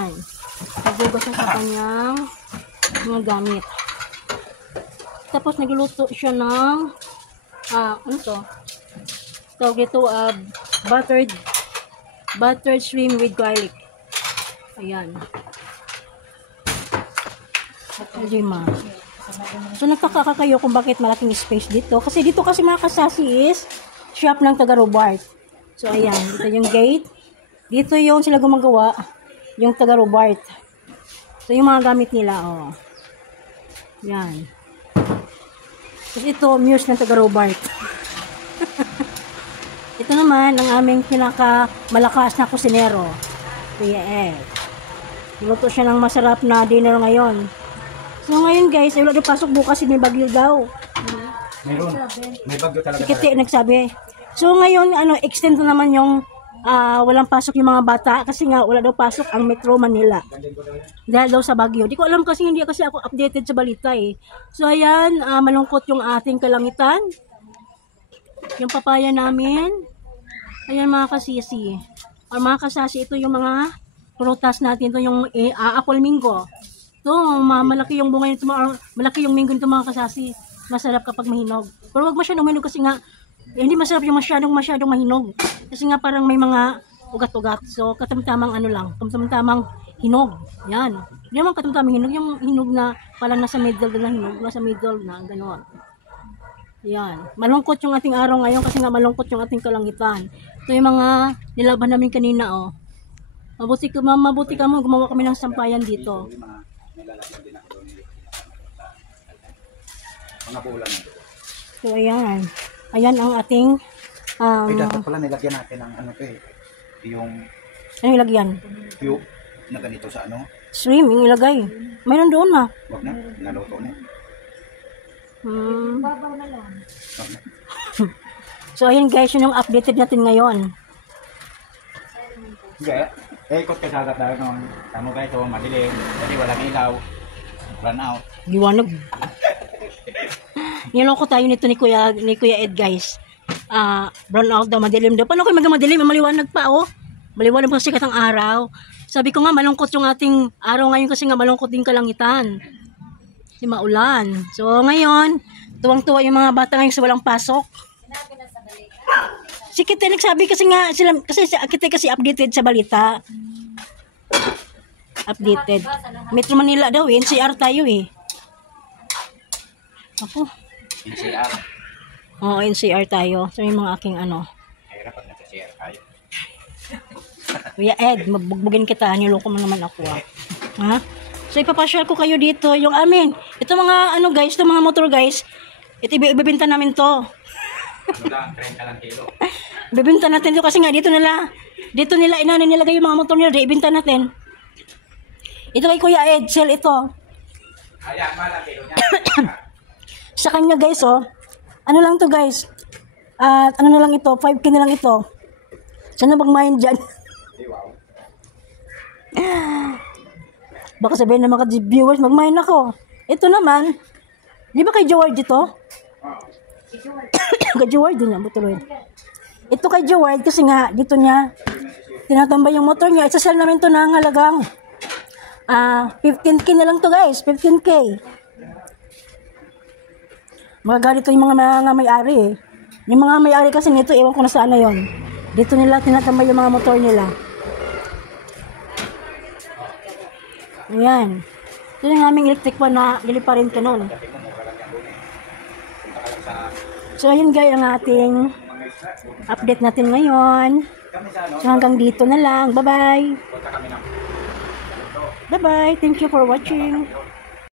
Ayan. Nagugas siya sa kanyang mga gamit. Tapos nagluluto siya ng ano to? Tawag ito, buttered shrimp with garlic. Ayan. Lima. So nagtataka kayo kung bakit malaking space dito. Kasi dito kasi mga kasasi is shop ng taga Robart. So ayan, dito yung gate. Dito yung sila gumagawa, yung taga Robart. So yung mga gamit nila, oh. Yan. Tapos ito, muse ng taga Robart. Ito naman ang aming pinakamalakas na kusinero. Kuya Ed. Luto siya ng masarap na dinner ngayon. So ngayon guys, ay wala daw pasok bukas, may bagyo daw. Mayroon. May bagyo talaga. Sikiti nagsabi. So ngayon, extend na naman yung walang pasok yung mga bata kasi nga wala daw pasok ang Metro Manila. Dahil daw sa bagyo. Di ko alam kasi hindi kasi ako updated sa balita eh. So ayan, malungkot yung ating kalangitan. Yung papaya namin. Ayan mga kasisi. Or mga kasasi, ito yung mga prutas natin. Ito yung apple mango. Ito, malaki yung bunga nito, malaki yung mango nito mga kasasi. Masarap kapag mahinog. Pero wag masyadong mahinog kasi nga hindi masarap yung masyadong mahinog. Kasi nga parang may mga ugat-ugat. So katamtamang lang, katamtamang hinog. Yan. Hindi naman katamtamang hinog, yung hinog na parang nasa middle na hinog, nasa middle na gano'n. Yan. Malungkot yung ating araw ngayon kasi nga malungkot yung ating kalangitan. Ito yung mga nilaban namin kanina, oh. Mabuti ka mo, gumawa kami ng sampayan dito. So ayan. Ayan ang ating dapat pala nilagyan natin ng ano to eh. Yung ano ilagyan? yung na ganito sa ano? Shrimp, yung ilagay. Mayroon doon na. Wag na, naluto na. Babaw na lang. So ayan guys, yun yung updated natin ngayon. Ikot ka sa agad ng ano guys, so madilim. Kasi walang ilaw. Run out. Liwanag. Niloko tayo nito ni Kuya Ed guys. Brown out daw, madilim daw. Paano kayo madilim? Maliwanag pa oh. Maliwanag pa sikat ang araw. Sabi ko nga malungkot yung ating araw ngayon kasi nga malungkot din kalangitan. Kasi maulan. So ngayon, tuwang-tuwa yung mga bata ngayon sa walang pasok. Si Kite nagsabi kasi nga sila Kite kasi updated sa balita. Updated. Metro Manila daw eh, NCR tayo eh. Ako. NCR. Oo, NCR tayo. So yung mga aking Hirap pag nasa-CR tayo. Kuya Ed, mabugbugin kita. Niloko mo naman ako ha. So ipapasyal ko kayo dito. Yung amin. Ito mga guys, ito mga motor guys. Ito ibibenta namin to. 30 lang kilo. Bibenta natin to kasi nga dito nila nilagay yung mga motor nila. Ibenta natin. Ito kay Kuya Ed, sell ito. Ayan, malang kilo niya. Sa kanya guys ano lang to guys. Ano na lang ito, 5K na lang ito. Sana mag-mind dyan. Baka sabihin ng mga viewers, mag-mind ako. Ito naman, di ba kay Joward dito? Kay Joward din yan, butuloy. Ito kay Joward kasi nga, dito niya, tinatambay yung motor niya. Isasal namin to na halagang 15K na lang to guys, 15K. Magagalit yung mga may-ari eh. Yung mga may-ari kasi nito, ewan ko na saan na yun. Dito nila tinatambay yung mga motor nila. Ayan. Ito yung aming electric pan na liliparin ka nun. So ayun guys ang ating update natin ngayon. So hanggang dito na lang. Bye bye. Bye bye. Thank you for watching.